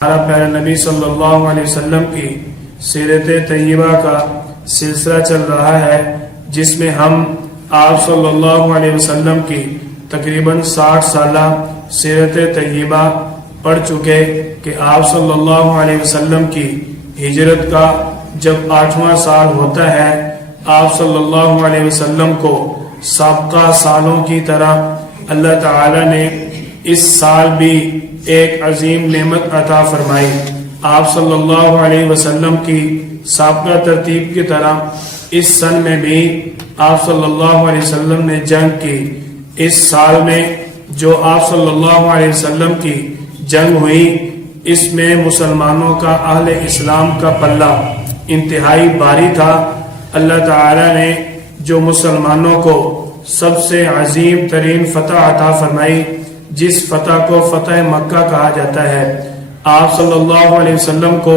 ہمارا پیارے نبی صلی اللہ علیہ وسلم کی سیرت طیبہ کا سلسلہ چل رہا ہے، جس میں ہم آپ صلی اللہ علیہ وسلم کی تقریباً 60 سالہ سیرت طیبہ پڑھ چکے کہ آپ صلی اللہ علیہ وسلم کی ہجرت کا جب 8واں سال ہوتا ہے، آپ صلی اللہ علیہ وسلم کو سابقہ سالوں کی طرح اللہ تعالی نے اس سال بھی ایک عظیم نعمت عطا فرمائی۔ آپ صلی اللہ علیہ وسلم کی سابقہ ترتیب کی طرح اس سن میں بھی آپ صلی اللہ علیہ وسلم نے جنگ کی۔ اس سال میں جو آپ صلی اللہ علیہ وسلم کی جنگ ہوئی، اس میں مسلمانوں کا، اہل اسلام کا پلہ انتہائی بھاری تھا۔ اللہ تعالی نے جو مسلمانوں کو سب سے عظیم ترین فتح عطا فرمائی، جس فتح کو فتح مکہ کہا جاتا ہے۔ آپ صلی اللہ علیہ وسلم کو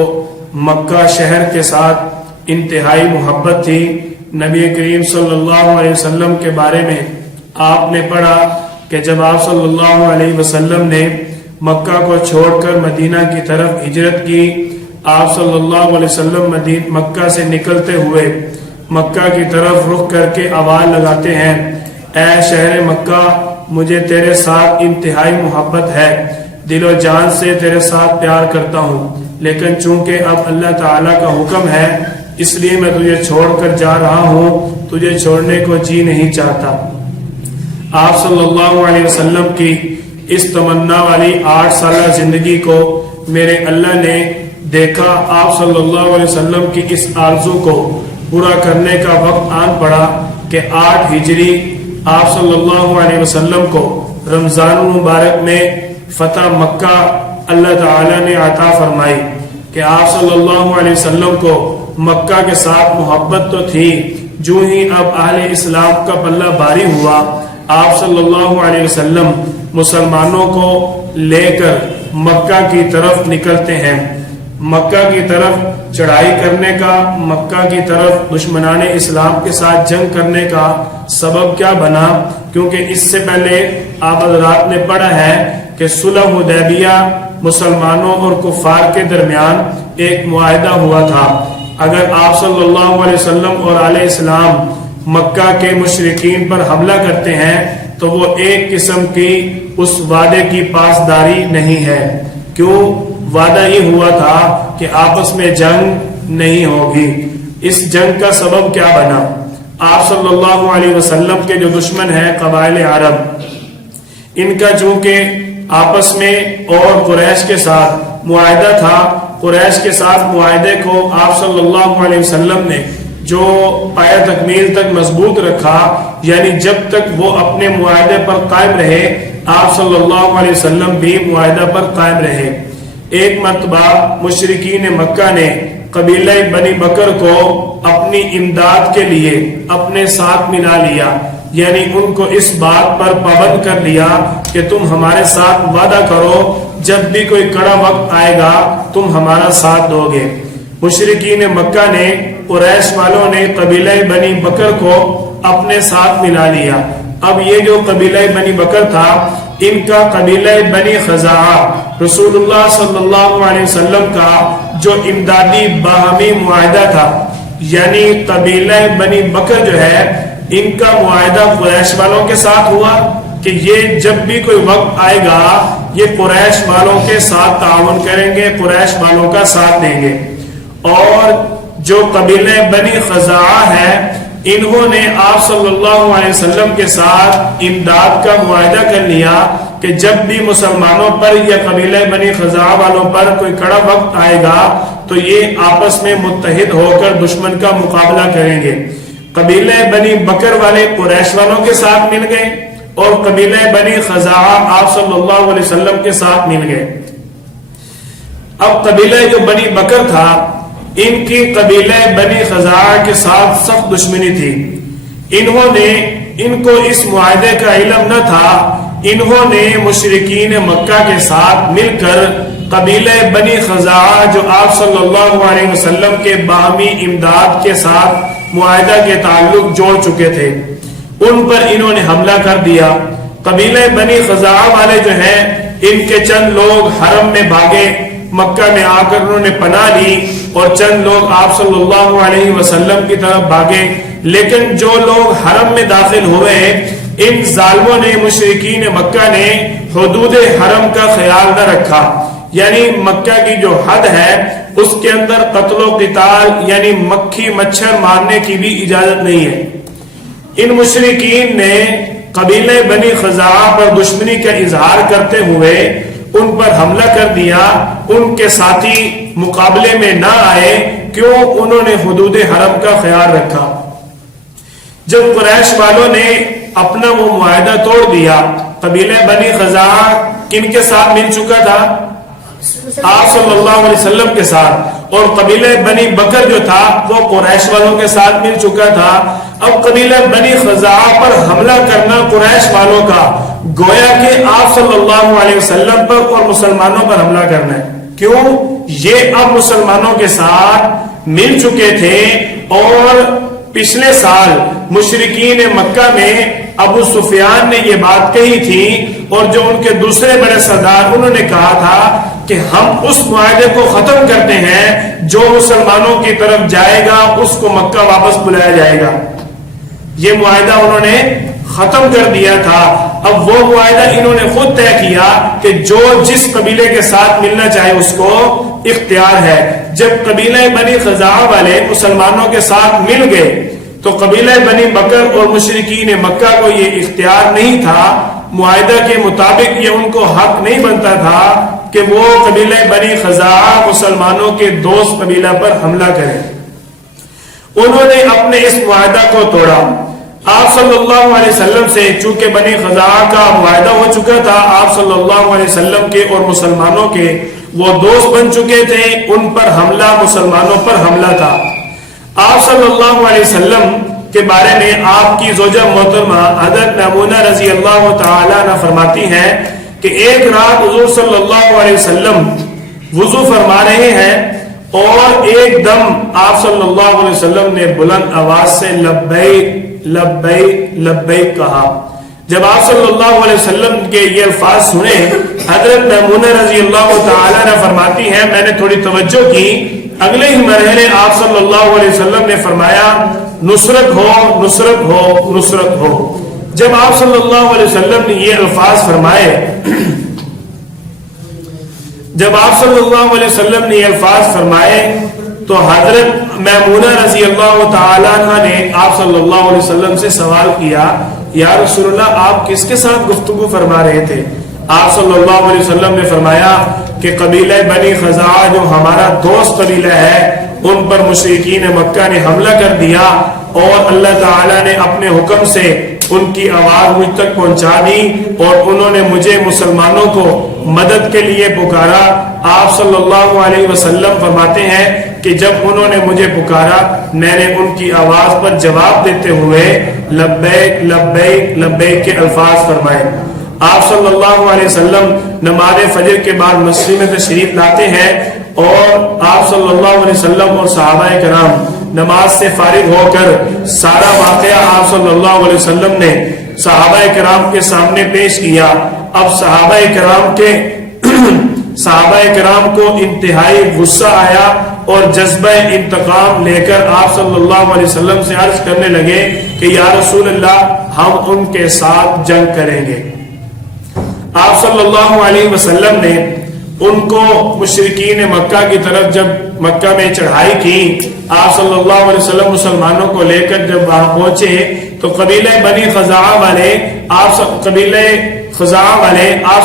مکہ شہر کے ساتھ انتہائی محبت تھی۔ نبی کریم صلی اللہ علیہ وسلم کے بارے میں آپ نے پڑھا کہ جب آپ صلی اللہ علیہ وسلم نے مکہ کو چھوڑ کر مدینہ کی طرف ہجرت کی، آپ صلی اللہ علیہ وسلم مکہ سے نکلتے ہوئے مکہ کی طرف رخ کر کے آواز لگاتے ہیں، اے شہر مکہ، مجھے تیرے ساتھ انتہائی محبت ہے، دل و جان سے تیرے ساتھ پیار کرتا ہوں، لیکن چونکہ اب اللہ تعالیٰ کا حکم ہے، اس لیے میں تجھے چھوڑ کر جا رہا ہوں، تجھے چھوڑنے کو جی نہیں چاہتا۔ آپ صلی اللہ علیہ وسلم کی اس تمنا والی 8 سالہ زندگی کو میرے اللہ نے دیکھا۔ آپ صلی اللہ علیہ وسلم کی اس آرزو کو پورا کرنے کا وقت آن پڑا کہ 8 ہجری آپ صلی اللہ علیہ وسلم کو رمضان المبارک میں فتح مکہ اللہ تعالی نے عطا فرمائی کہ آپ صلی اللہ علیہ وسلم کو مکہ کے ساتھ محبت تو تھی، جو ہی اب اہل اسلام کا پلہ بھاری ہوا، آپ صلی اللہ علیہ وسلم مسلمانوں کو لے کر مکہ کی طرف نکلتے ہیں۔ مکہ کی طرف چڑھائی کرنے کا، مکہ کی طرف دشمنان اسلام کے ساتھ جنگ کرنے کا سبب کیا بنا؟ کیونکہ اس سے پہلے آپ حضرات نے پڑھا ہے کہ صلح حدیبیہ مسلمانوں اور کفار کے درمیان ایک معاہدہ ہوا تھا، اگر آپ صلی اللہ علیہ وسلم اور اہل اسلام مکہ کے مشرکین پر حملہ کرتے ہیں تو وہ ایک قسم کی اس وعدے کی پاسداری نہیں ہے۔ کیوں؟ وعدہ یہ ہوا تھا کہ آپس میں جنگ نہیں ہوگی۔ اس جنگ کا سبب کیا بنا؟ آپ صلی اللہ علیہ وسلم کے جو دشمن ہیں قبائل عرب، ان کا چونکہ آپس میں اور قریش کے ساتھ معاہدہ تھا، قریش کے ساتھ معاہدے کو آپ صلی اللہ علیہ وسلم نے جو پایہ تکمیل تک مضبوط رکھا، یعنی جب تک وہ اپنے معاہدے پر قائم رہے، آپ صلی اللہ علیہ وسلم بھی معاہدہ پر قائم رہے۔ ایک مرتبہ مشرکین مکہ نے قبیلہ بنی بکر کو اپنی امداد کے لیے اپنے ساتھ ملا لیا، یعنی ان کو اس بات پر پابند کر لیا کہ تم ہمارے ساتھ وعدہ کرو، جب بھی کوئی کڑا وقت آئے گا تم ہمارا ساتھ دو گے۔ مشرکین مکہ نے، قریش والوں نے قبیلہ بنی بکر کو اپنے ساتھ ملا لیا۔ اب یہ جو قبیلہ بنی بکر تھا، ان کا قبیلہ بنی خزاعہ رسول اللہ صلی اللہ علیہ وسلم کا جو امدادی باہمی معاہدہ تھا، یعنی قبیلہ بنی بکر جو ہے، ان کا معاہدہ قریش والوں کے ساتھ ہوا کہ یہ جب بھی کوئی وقت آئے گا یہ قریش والوں کے ساتھ تعاون کریں گے، قریش والوں کا ساتھ دیں گے۔ اور جو قبیلہ بنی خزاعہ ہے، انہوں نے آپ صلی اللہ علیہ وسلم کے ساتھ امداد کا معاہدہ کر لیا کہ جب بھی مسلمانوں پر یا قبیلہ بنی خزاعہ والوں پر کوئی کڑا وقت آئے گا تو یہ آپس میں متحد ہو کر دشمن کا مقابلہ کریں گے۔ قبیلہ بنی بکر والے قریش والوں کے ساتھ مل گئے اور قبیلہ بنی خزاعہ آپ صلی اللہ علیہ وسلم کے ساتھ مل گئے۔ اب قبیلہ جو بنی بکر تھا، ان کی قبیلہ بنی خزاعہ کے ساتھ سخت دشمنی تھی۔ انہوں نے، ان کو اس معاہدے کا علم نہ تھا، انہوں نے مشرکین مکہ کے ساتھ مل کر قبیلہ بنی خزاعہ جو آپ صلی اللہ علیہ وسلم کے باہمی امداد کے ساتھ معاہدہ کے تعلق جوڑ چکے تھے، ان پر انہوں نے حملہ کر دیا۔ قبیلہ بنی خزاعہ والے جو ہیں، ان کے چند لوگ حرم میں بھاگے مکہ میں آ کر انہوں نے پناہ لی اور چند لوگ آپ صلی اللہ علیہ وسلم کی طرف بھاگے، لیکن جو لوگ حرم میں داخل ہوئے ان ظالموں نے، مشرکین مکہ نے حدود حرم کا خیال نہ رکھا، یعنی مکہ کی جو حد ہے اس کے اندر قتل و قتال یعنی مکھی مچھر مارنے کی بھی اجازت نہیں ہے۔ ان مشرکین نے قبیلہ بنی خزاعہ پر دشمنی کا اظہار کرتے ہوئے ان پر حملہ کر دیا، ان کے ساتھی مقابلے میں نہ آئے، کیوں؟ انہوں نے حدود حرم کا خیال رکھا۔ جب قریش والوں نے اپنا وہ معاہدہ توڑ دیا، قبیلہ بنی خزاعہ کن کے ساتھ مل چکا تھا؟ آپ صلی اللہ علیہ وسلم کے ساتھ، اور قبیلہ بنی بکر جو تھا وہ قریش والوں کے ساتھ مل چکا تھا۔ اب قبیلہ بنی خزاعہ پر حملہ کرنا قریش والوں کا گویا کہ آپ صلی اللہ علیہ وسلم پر اور مسلمانوں پر حملہ کرنا ہے، کیوں؟ یہ اب مسلمانوں کے ساتھ مل چکے تھے، اور پچھلے سال مشرکین مکہ میں ابو سفیان نے یہ بات کہی تھی، اور جو ان کے دوسرے بڑے سردار انہوں نے کہا تھا کہ ہم اس معاہدے کو ختم کرتے ہیں، جو مسلمانوں کی طرف جائے گا اس کو مکہ واپس بلایا جائے گا۔ یہ معاہدہ انہوں نے ختم کر دیا تھا۔ اب وہ معاہدہ انہوں نے خود طے کیا کہ جو جس قبیلے کے ساتھ ملنا چاہے اس کو اختیار ہے۔ جب قبیلہ بنی خزاعہ والے مسلمانوں کے ساتھ مل گئے تو قبیلہ بنی بکر اور مشرکین مکہ کو یہ اختیار نہیں تھا، معاہدہ کے مطابق یہ ان کو حق نہیں بنتا تھا کہ وہ قبیلہ بنی خزاعہ مسلمانوں کے دوست قبیلہ پر حملہ کریں۔ انہوں نے اپنے اس معاہدہ کو توڑا۔ آپ صلی اللہ علیہ وسلم سے چونکہ بنی خزاعہ کا معاہدہ ہو چکا تھا، آپ صلی اللہ علیہ وسلم کے اور مسلمانوں کے وہ دوست بن چکے تھے، ان پر حملہ مسلمانوں پر حملہ تھا۔ آپ صلی اللہ علیہ وسلم کے بارے میں آپ کی زوجہ محترمہ حضرت میمونہ رضی اللہ تعالی عنہ فرماتی ہیں کہ ایک رات حضور صلی اللہ علیہ وسلم وضو فرما رہے ہیں اور ایک دم آپ صلی اللہ علیہ وسلم نے بلند آواز سے لبیک لبیک لبیک کہا۔ جب آپ صلی اللہ علیہ وسلم کے یہ الفاظ سنے، حضرت میمونہ رضی اللہ تعالی عنہ فرماتی ہیں میں نے تھوڑی توجہ کی، اگلے ہی مرحلے آپ صلی اللہ علیہ وسلم نے فرمایا نصرت ہو نصرت ہو نصرت ہو۔ جب آپ صلی اللہ علیہ وسلم نے یہ الفاظ فرمائے، جب آپ صلی اللہ علیہ وسلم نے یہ الفاظ فرمائے تو حضرت میمونہ رضی اللہ تعالی عنہ نے آپ صلی اللہ علیہ وسلم سے سوال کیا، یا رسول اللہ آپ کس کے ساتھ گفتگو فرما رہے تھے؟ آپ صلی اللہ علیہ وسلم نے فرمایا کہ قبیلہ بنی خزاعہ جو ہمارا دوست قبیلہ ہے ان پر مشرکین مکہ نے حملہ کر دیا، اور اللہ تعالیٰ نے اپنے حکم سے ان کی آواز مجھ تک پہنچا دی اور انہوں نے مجھے مسلمانوں کو مدد کے لیے پکارا۔ آپ صلی اللہ علیہ وسلم فرماتے ہیں کہ جب انہوں نے مجھے پکارا میں نے ان کی آواز پر جواب دیتے ہوئے لبیک لبیک لبیک کے الفاظ فرمائے۔ آپ صلی اللہ علیہ وسلم نماز فجر کے بعد مسجد میں تشریف لاتے ہیں، اور آپ صلی اللہ علیہ وسلم اور صحابہ کرام نماز سے فارغ ہو کر سارا واقعہ آپ صلی اللہ علیہ وسلم نے صحابہ کرام کے سامنے پیش کیا۔ اب صحابہ کرام کو انتہائی غصہ آیا اور جذبہ انتقام لے کر آپ صلی اللہ علیہ وسلم سے عرض کرنے لگے کہ یا رسول اللہ ہم ان کے ساتھ جنگ کریں گے۔ آپ صلی اللہ علیہ وسلم نے ان کو مشرکین مکہ کی طرف جب مکہ میں چڑھائی کی، آپ صلی اللہ علیہ وسلم مسلمانوں کو لے کر جب وہاں پہنچے تو قبیلہ بنی خزاعہ والے آپ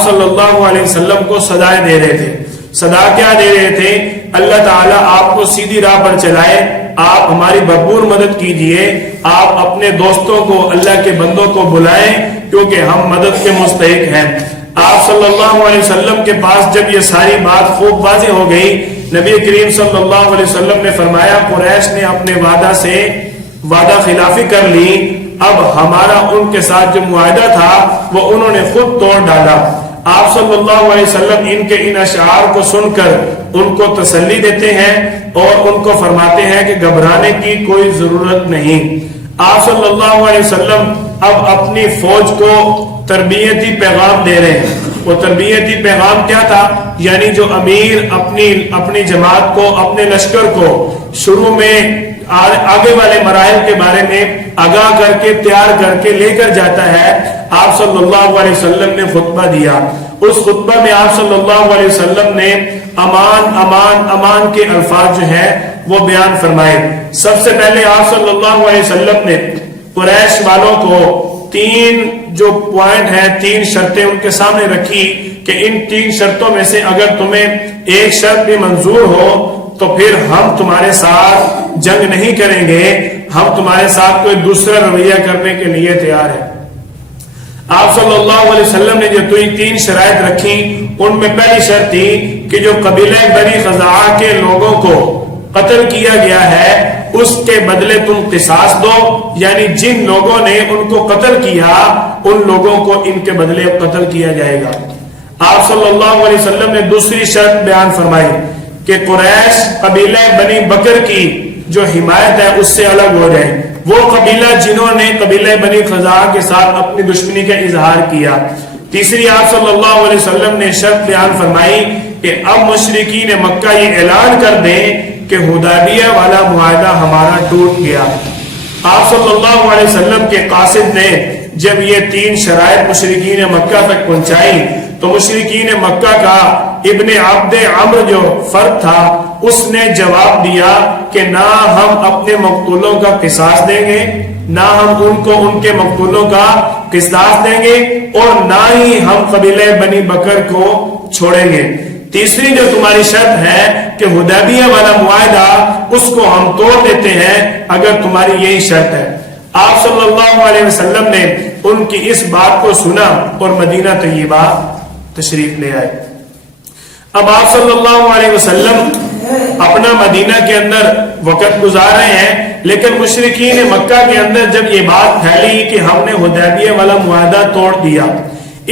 صلی اللہ علیہ وسلم کو صدائیں دے رہے تھے۔ صدا کیا دے رہے تھے؟ اللہ تعالیٰ آپ کو سیدھی راہ پر چلائے، آپ ہماری بھرپور مدد کیجئے، آپ اپنے دوستوں کو اللہ کے بندوں کو بلائیں کیونکہ ہم مدد کے مستحق ہیں۔ آپ صلی اللہ علیہ وسلم کے پاس جب یہ ساری بات خوب واضح ہو گئی، نبی کریم صلی اللہ علیہ وسلم نے فرمایا قریش نے اپنے وعدہ سے وعدہ خلافی کر لی، اب ہمارا ان کے ساتھ جو معاہدہ تھا وہ انہوں نے خود توڑ ڈالا۔ آپ صلی اللہ علیہ وسلم ان کے ان اشعار کو سن کر ان کو تسلی دیتے ہیں اور ان کو فرماتے ہیں کہ گھبرانے کی کوئی ضرورت نہیں۔ آپ صلی اللہ علیہ وسلم اب اپنی فوج کو تربیتی پیغام دے رہے ہیں وہ تربیتی پیغام کیا تھا؟ یعنی جو امیر اپنی جماعت کو، اپنے لشکر کو شروع میں آگے والے مراحل کے بارے میں آگاہ کر کے، تیار کر کے لے کر جاتا ہے، آپ صلی اللہ علیہ وسلم نے خطبہ دیا۔ اس خطبہ میں آپ صلی اللہ علیہ وسلم نے امان امان امان کے الفاظ جو ہیں وہ بیان فرمائے۔ سب سے پہلے آپ صلی اللہ علیہ وسلم نے قریش والوں کو 3 جو پوائنٹ ہیں، 3 شرطیں ان کے سامنے رکھی کہ ان 3 شرطوں میں سے اگر تمہیں ایک شرط بھی منظور ہو تو پھر ہم تمہارے ساتھ جنگ نہیں کریں گے، ہم تمہارے ساتھ کوئی دوسرا رویہ کرنے کے لیے تیار ہیں۔ آپ صلی اللہ علیہ وسلم نے جو 3 شرائط رکھی، ان میں پہلی شرط تھی کہ جو قبیلہ بنی خزاعہ کے لوگوں کو قتل کیا گیا ہے اس کے بدلے تم قصاص دو، یعنی جن لوگوں نے ان کو قتل کیا ان لوگوں کو ان کے بدلے قتل کیا جائے گا۔ آپ صلی اللہ علیہ وسلم نے دوسری شرط بیان فرمائی کہ قریش قبیلہ بنی بکر کی جو حمایت ہے اس سے الگ ہو جائیں، وہ قبیلہ جنہوں نے قبیلہ بنی خزاعہ کے ساتھ اپنی دشمنی کا اظہار کیا۔ تیسری آپ صلی اللہ علیہ وسلم نے شرط بیان فرمائی کہ اب مشرکین مکہ یہ اعلان کر دیں کہ حدیبیہ والا معاہدہ ہمارا ٹوٹ گیا۔ آپ صلی اللہ علیہ وسلم کے قاصد نے جب یہ 3 شرائط مشرکین مکہ تک پہنچائی تو مشرکین مکہ کا ابن عبد عمرو جو فرد تھا اس نے جواب دیا کہ نہ ہم اپنے مقتولوں کا قصاص دیں گے، نہ ہم ان کو ان کے مقتولوں کا قصاص دیں گے، اور نہ ہی ہم قبیلہ بنی بکر کو چھوڑیں گے۔ تیسری جو تمہاری شرط ہے کہ حدیبیہ والا معاہدہ اس کو ہم توڑ دیتے ہیں اگر تمہاری یہی شرط ہے۔ آپ صلی اللہ علیہ وسلم نے ان کی اس بات کو سنا اور مدینہ طیبہ تشریف لے آئے۔ اب آپ صلی اللہ علیہ وسلم اپنا مدینہ کے اندر وقت گزار رہے ہیں، لیکن مشرکین مکہ کے اندر جب یہ بات پھیلی کہ ہم نے حدیبیہ والا معاہدہ توڑ دیا،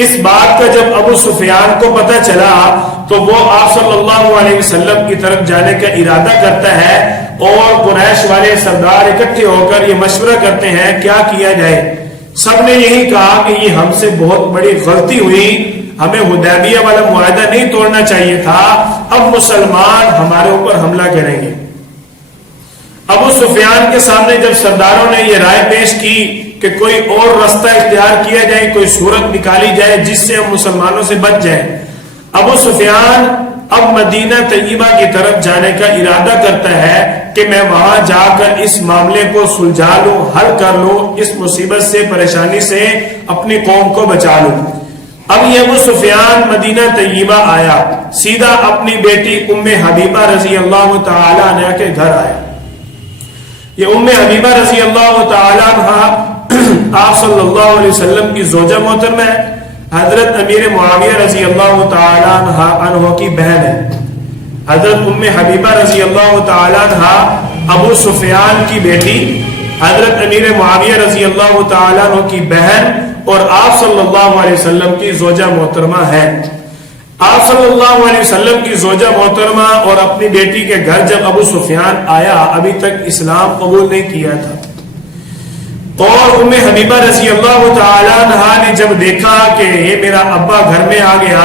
اس بات کا جب ابو سفیان کو پتہ چلا تو وہ آپ صلی اللہ علیہ وسلم کی طرف جانے کا ارادہ کرتا ہے اور قریش والے سردار اکٹھے ہو کر یہ مشورہ کرتے ہیں کیا کیا جائے۔ سب نے یہی کہا کہ یہ ہم سے بہت بڑی غلطی ہوئی، ہمیں حدیبیہ والا معاہدہ نہیں توڑنا چاہیے تھا، اب مسلمان ہمارے اوپر حملہ کریں گے۔ ابو سفیان کے سامنے جب سرداروں نے یہ رائے پیش کی کہ کوئی اور راستہ اختیار کیا جائے، کوئی صورت نکالی جائے جس سے ہم مسلمانوں سے بچ جائیں، ابو سفیان اب مدینہ طیبہ کی طرف جانے کا ارادہ کرتا ہے کہ میں وہاں جا کر اس معاملے کو سلجھا لوں، حل کر لوں، اس مصیبت سے، پریشانی سے اپنی قوم کو بچا لوں۔ اب یہ ابو سفیان مدینہ طیبہ آیا، سیدھا اپنی بیٹی ام حبیبہ رضی اللہ تعالی عنہ کے گھر آیا۔ یہ ام حبیبہ رضی اللہ تعالی عنہ آپ صلی اللہ علیہ وسلم کی زوجہ محترمہ ہے، حضرت امیر معاویہ رضی اللہ تعالی عنہ کی بہن ہے۔ حضرت ام حبیبہ رضی اللہ تعالی عنہ ابو سفیان کی بیٹی، حضرت امیر معاویہ رضی اللہ تعالی عنہ کی بہن اور آپ صلی اللہ علیہ وسلم کی زوجہ محترمہ ہے۔ آپ صلی اللہ علیہ وسلم کی زوجہ محترمہ اور اپنی بیٹی کے گھر جب ابو سفیان آیا، ابھی تک اسلام قبول نہیں کیا تھا، اور ام حبیبہ رضی اللہ تعالی عنہ نے جب دیکھا کہ یہ میرا ابا گھر میں آ گیا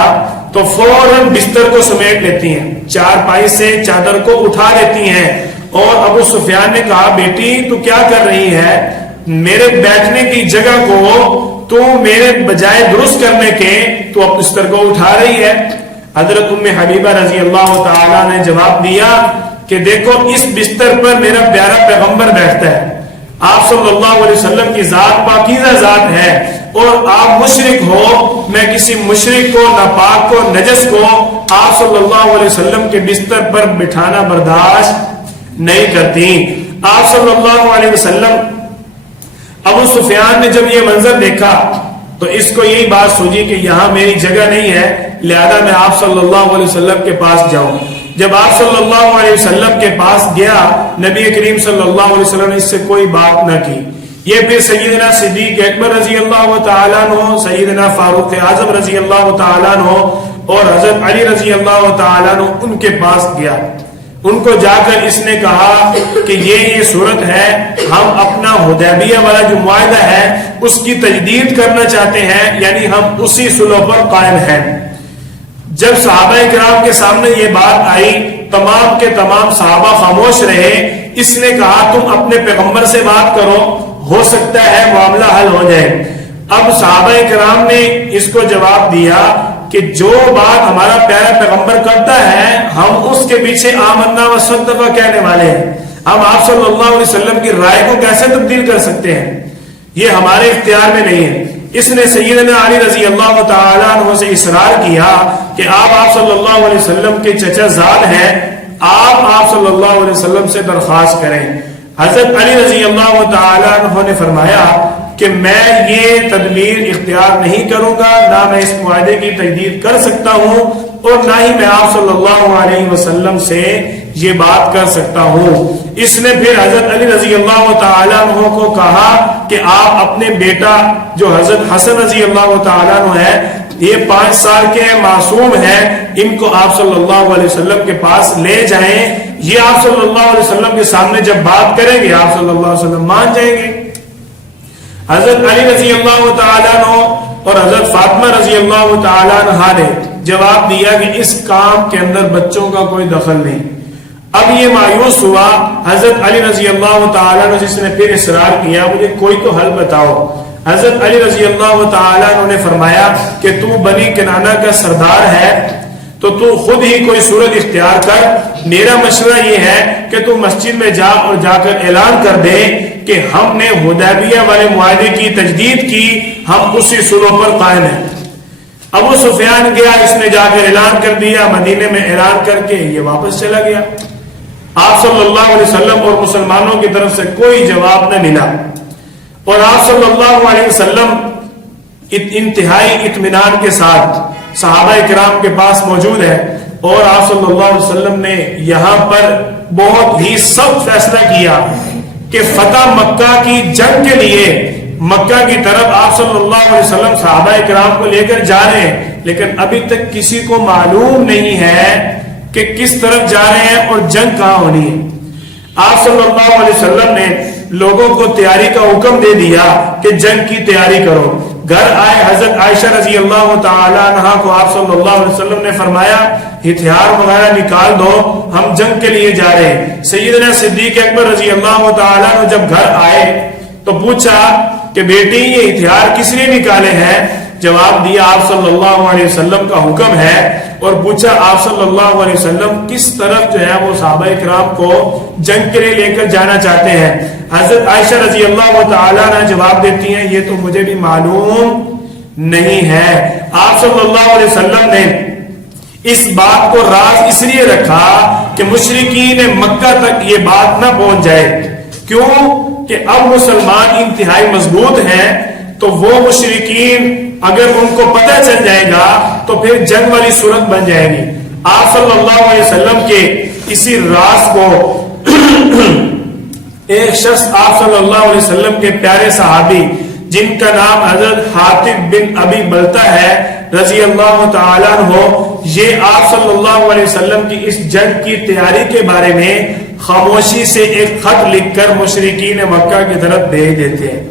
تو فوراً بستر کو سمیٹ لیتی ہیں، چارپائی سے چادر کو اٹھا لیتی ہیں، اور ابو سفیان نے کہا بیٹی تو کیا کر رہی ہے، میرے بیٹھنے کی جگہ کو تو میرے بجائے درست کرنے کے تو اب بستر کو اٹھا رہی ہے۔ حضرت ام حبیبہ رضی اللہ تعالیٰ نے جواب دیا کہ دیکھو اس بستر پر میرا پیارا پیغمبر بیٹھتا ہے، آپ صلی اللہ علیہ وسلم کی ذات پاکیزہ ذات ہے، اور آپ مشرک ہو، میں کسی مشرک کو، ناپاک کو، نجس کو آپ صلی اللہ علیہ وسلم کے بستر پر بٹھانا برداشت نہیں کرتی۔ آپ صلی اللہ علیہ وسلم ابو سفیان نے جب یہ منظر دیکھا تو اس کو یہی بات سوچی کہ یہاں میری جگہ نہیں ہے، لہذا میں آپ صلی اللہ علیہ وسلم کے پاس جاؤں۔ جب آپ صلی اللہ علیہ وسلم کے پاس گیا، نبی کریم صلی اللہ علیہ وسلم نے اس سے کوئی بات نہ کی۔ یہ پھر سیدنا صدیق اکبر رضی اللہ تعالیٰ عنہ، سیدنا فاروق اعظم رضی اللہ تعالیٰ عنہ اور حضرت علی رضی اللہ تعالیٰ عنہ ان کے پاس گیا۔ ان کو جا کر اس نے کہا کہ یہ صورت ہے، ہم اپنا حدیبیہ والا جو معاہدہ ہے اس کی تجدید کرنا چاہتے ہیں، یعنی ہم اسی صلح پر قائم ہیں۔ جب صحابہ کرام کے سامنے یہ بات آئی، تمام کے تمام صحابہ خاموش رہے۔ اس نے کہا تم اپنے پیغمبر سے بات کرو، ہو سکتا ہے معاملہ حل ہو جائے۔ اب صحابہ کرام نے اس کو جواب دیا کہ جو بات ہمارا پیارا پیغمبر کرتا ہے ہم اس کے پیچھے آمنا و صدقہ کہنے والے ہیں، ہم آپ صلی اللہ علیہ وسلم کی رائے کو کیسے تبدیل کر سکتے ہیں؟ یہ ہمارے اختیار میں نہیں ہے۔ اس نے سیدنا علی رضی اللہ تعالیٰ عنہ سے اصرار کیا کہ آپ صلی اللہ علیہ وسلم کے چچا زاد ہیں، آپ صلی اللہ علیہ وسلم سے درخواست کریں۔ حضرت علی رضی اللہ تعالیٰ عنہ نے فرمایا کہ میں یہ تدبیر اختیار نہیں کروں گا، نہ میں اس معاہدے کی تجدید کر سکتا ہوں اور نہ ہی میں آپ صلی اللہ علیہ وسلم سے یہ بات کر سکتا ہوں۔ اس نے پھر حضرت علی رضی اللہ تعالیٰ عنہ کو کہا کہ آپ اپنے بیٹا جو حضرت حسن رضی اللہ تعالیٰ عنہ ہے، یہ 5 سال کے معصوم ہیں، ان کو آپ صلی اللہ علیہ وسلم کے پاس لے جائیں، یہ آپ صلی اللہ علیہ وسلم کے سامنے جب بات کریں گے آپ صلی اللہ علیہ وسلم مان جائیں گے۔ حضرت علی رضی اللہ تعالیٰ عنہ اور حضرت فاطمہ رضی اللہ تعالیٰ عنہ نے جواب دیا کہ اس کام کے اندر بچوں کا کوئی دخل نہیں۔ اب یہ مایوس ہوا حضرت علی رضی اللہ تعالیٰ عنہ، جس نے پھر اصرار کیا مجھے کوئی تو حل بتاؤ۔ حضرت علی رضی اللہ تعالیٰ عنہ نے فرمایا کہ تو بنی کنانہ کا سردار ہے تو تو خود ہی کوئی صورت اختیار کر، میرا مشورہ یہ ہے کہ تو مسجد میں جا اور جا کر اعلان کر دے کہ ہم نے حدیبیہ والے معاہدے کی تجدید کی، ہم اسی صلح پر قائم ہیں۔ ابو سفیان گیا، اس نے جا کر اعلان کر دیا، مدینے میں اعلان کر کے یہ واپس چلا گیا۔ آپ صلی اللہ علیہ وسلم اور مسلمانوں کی طرف سے کوئی جواب نہ ملا، اور آپ صلی اللہ علیہ وسلم انتہائی اطمینان کے ساتھ صحابہ کرام کے پاس موجود ہے، اور آپ صلی اللہ علیہ وسلم نے یہاں پر بہت ہی سخت فیصلہ کیا کہ فتح مکہ کی جنگ کے لیے مکہ کی طرف آپ صلی اللہ علیہ وسلم صحابہ کرام کو لے کر جا رہے ہیں، لیکن ابھی تک کسی کو معلوم نہیں ہے کہ کس طرف جا رہے ہیں اور جنگ کہاں ہونی ہے۔ آپ صلی اللہ علیہ وسلم نے لوگوں کو تیاری کا حکم دے دیا کہ جنگ کی تیاری کرو۔ گھر آئے حضرت عائشہ رضی اللہ تعالیٰ عنہ کو آپ صلی اللہ علیہ وسلم نے فرمایا ہتھیار وغیرہ نکال دو، ہم جنگ کے لیے جا رہے ہیں۔ سیدنا صدیق اکبر رضی اللہ تعالیٰ عنہ جب گھر آئے تو پوچھا کہ بیٹی یہ ہتھیار کس لیے نکالے ہیں؟ جواب دیا آپ صلی اللہ علیہ وسلم کا حکم ہے، اور پوچھا آپ صلی اللہ علیہ وسلم کس طرف جو ہے وہ صحابہ کرام کو جنگ کے لیے لے کر جانا چاہتے ہیں؟ حضرت عائشہ رضی اللہ تعالیٰ عنہ جواب دیتی ہیں یہ تو مجھے بھی معلوم نہیں ہے۔ آپ صلی اللہ علیہ وسلم نے اس بات کو راز اس لیے رکھا کہ مشرکین مکہ تک یہ بات نہ پہنچ جائے، کیوں کہ اب مسلمان انتہائی مضبوط ہیں، تو وہ مشرکین اگر ان کو پتہ چل جائے گا تو پھر جنگ والی صورت بن جائے گی۔ آپ صلی اللہ علیہ وسلم کے اسی راز کو ایک شخص آپ صلی اللہ علیہ وسلم کے پیارے صحابی جن کا نام حضرت حاطب بن ابی بلتہ ہے رضی اللہ تعالیٰ عنہ، یہ آپ صلی اللہ علیہ وسلم کی اس جنگ کی تیاری کے بارے میں خاموشی سے ایک خط لکھ کر مشرکین مکہ کی طرف بھیج دیتے ہیں،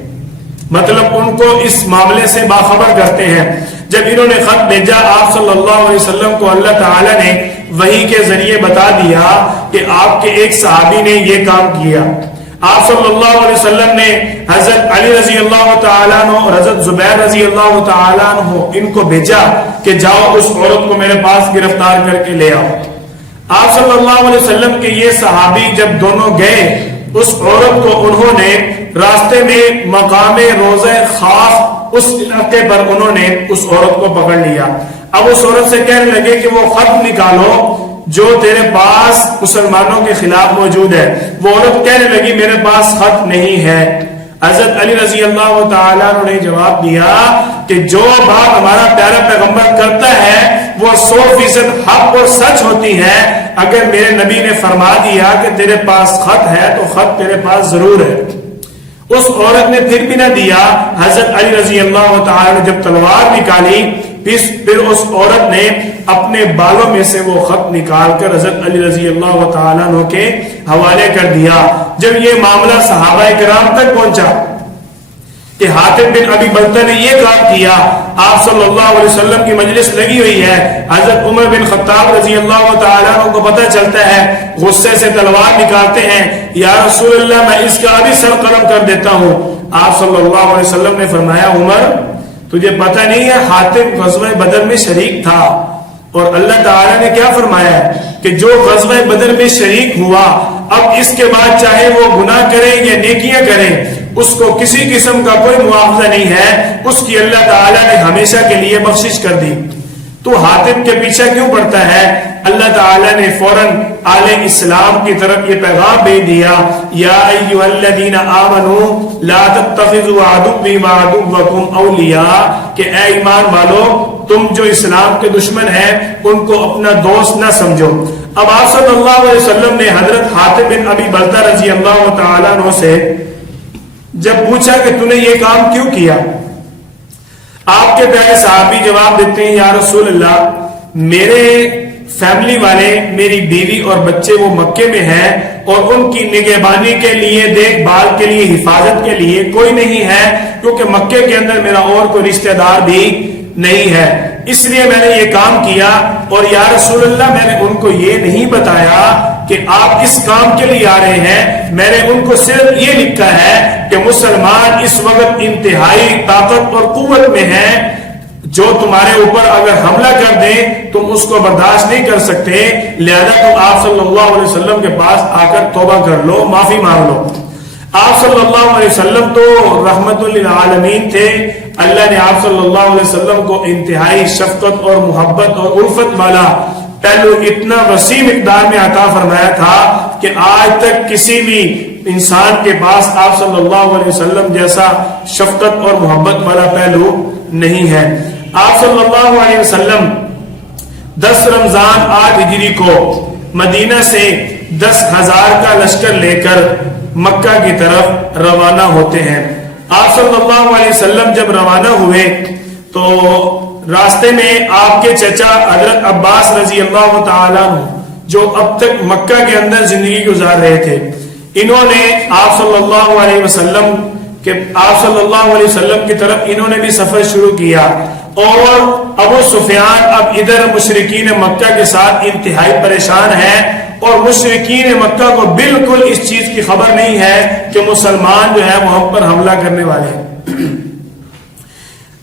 مطلب ان کو اس معاملے سے باخبر کرتے ہیں۔ جب انہوں نے خط بھیجا آپ صلی اللہ علیہ وسلم کو اللہ تعالیٰ نے وحی کے ذریعے بتا دیا کہ آپ کے ایک صحابی نے یہ کام کیا۔ آپ صلی اللہ علیہ وسلم نے حضرت علی رضی اللہ تعالیٰ عنہ اور حضرت زبیر رضی اللہ تعالیٰ عنہ ان کو بھیجا کہ جاؤ اس عورت کو میرے پاس گرفتار کر کے لے آؤ۔ آپ صلی اللہ علیہ وسلم کے یہ صحابی جب دونوں گئے، اس عورت کو انہوں نے راستے میں مقام روضہ خاص اس علاقے پر انہوں نے اس عورت کو پکڑ لیا۔ اب اس عورت سے کہنے لگے کہ وہ خط نکالو جو تیرے پاس مسلمانوں کے خلاف موجود ہے۔ وہ عورت کہنے لگی میرے پاس خط نہیں ہے۔ حضرت علی رضی اللہ تعالیٰ عنہ نے جواب دیا کہ جو بات ہمارا پیارا پیغمبر کرتا ہے وہ 100% حق اور سچ ہوتی ہے۔ اگر میرے نبی نے فرما دیا کہ تیرے پاس خط ہے تو خط تیرے پاس ضرور ہے۔ اس عورت نے پھر بھی نہ دیا۔ حضرت علی رضی اللہ تعالیٰ نے جب تلوار نکالی پھر اس عورت نے اپنے بالوں میں سے وہ خط نکال کر حضرت علی رضی اللہ تعالیٰ عنہ کے حوالے کر دیا۔ جب یہ معاملہ صحابہ کرام تک پہنچا کہ حاتب بن ابی بلتہ نے یہ کام کیا، آپ صلی اللہ علیہ وسلم کی مجلس لگی ہوئی ہے، حضرت عمر بن خطاب رضی اللہ تعالیٰ عنہ کو پتہ چلتا ہے، غصے سے تلوار نکالتے ہیں، یا رسول اللہ میں اس کا ابھی سر قلم کر دیتا ہوں۔ آپ صلی اللہ علیہ وسلم نے فرمایا، عمر تجھے پتہ نہیں ہے حاتب غزوہ بدر میں شریک تھا، اور اللہ تعالیٰ نے کیا فرمایا ہے کہ جو غزوہ بدر میں شریک ہوا اب اس کے بعد چاہے وہ گناہ کرے یا نیکیاں کرے اس کو کسی قسم کا کوئی معاوضہ نہیں ہے، اس کی اللہ تعالیٰ نے ہمیشہ کے لیے بخشش کر دی، تو حاتب کے پیچھے کیوں پڑتا ہے؟ اللہ تعالیٰ نے فوراً آل اسلام کی طرف یہ پیغام بھیج دیا، یا ایھا الذین آمنوا لا تتخذوا عدوی وعدوکم اولیاء، کہ اے ایمان والو تم جو اسلام کے دشمن ہیں ان کو اپنا دوست نہ سمجھو۔ اب آپ صلی اللہ علیہ وسلم نے حضرت حاتب بن ابی بلتہ رضی اللہ تعالیٰ عنہ سے جب پوچھا کہ تو نے یہ کام کیوں کیا، آپ کے پیارے صحابی جواب دیتے ہیں، یا رسول اللہ میرے فیملی والے، میری بیوی اور بچے وہ مکے میں ہیں اور ان کی نگہبانی کے لیے، دیکھ بھال کے لیے، حفاظت کے لیے کوئی نہیں ہے، کیونکہ مکے کے اندر میرا اور کوئی رشتہ دار بھی نہیں ہے، اس لیے میں نے یہ کام کیا۔ اور یا رسول اللہ میں نے ان کو یہ نہیں بتایا کہ آپ اس کام کے لیے آ رہے ہیں، میں نے ان کو صرف یہ لکھا ہے کہ مسلمان اس وقت انتہائی طاقت اور قوت میں ہیں، جو تمہارے اوپر اگر حملہ کر دیں تم اس کو برداشت نہیں کر سکتے، لہذا تم آپ صلی اللہ علیہ وسلم کے پاس آ کر توبہ کر لو، معافی مانگ لو۔ آپ صلی اللہ علیہ وسلم تو رحمت للعالمین تھے، اللہ نے آپ صلی اللہ علیہ وسلم کو انتہائی شفقت اور محبت اور الفت والا پہلو اتنا وسیع مقدار میں عطا فرمایا تھا کہ آج تک کسی بھی انسان کے پاس آپ صلی اللہ علیہ وسلم جیسا شفقت اور محبت والا پہلو نہیں ہے۔ آپ صلی اللہ علیہ وسلم 10 رمضان 8 ہجری کو مدینہ سے 10,000 کا لشکر لے کر مکہ کی طرف روانہ ہوتے ہیں۔ آپ صلی اللہ علیہ وسلم جب روانہ ہوئے تو راستے میں آپ کے چچا حضرت عباس رضی اللہ تعالیٰ عنہ جو اب تک مکہ کے اندر زندگی گزار رہے تھے، انہوں نے آپ صلی اللہ علیہ وسلم کی طرف انہوں نے بھی سفر شروع کیا، اور ابو سفیان اب ادھر مشرکین مکہ کے ساتھ انتہائی پریشان ہیں، اور مشرکین مکہ کو بالکل اس چیز کی خبر نہیں ہے کہ مسلمان جو ہے وہ ہم پر حملہ کرنے والے ہیں۔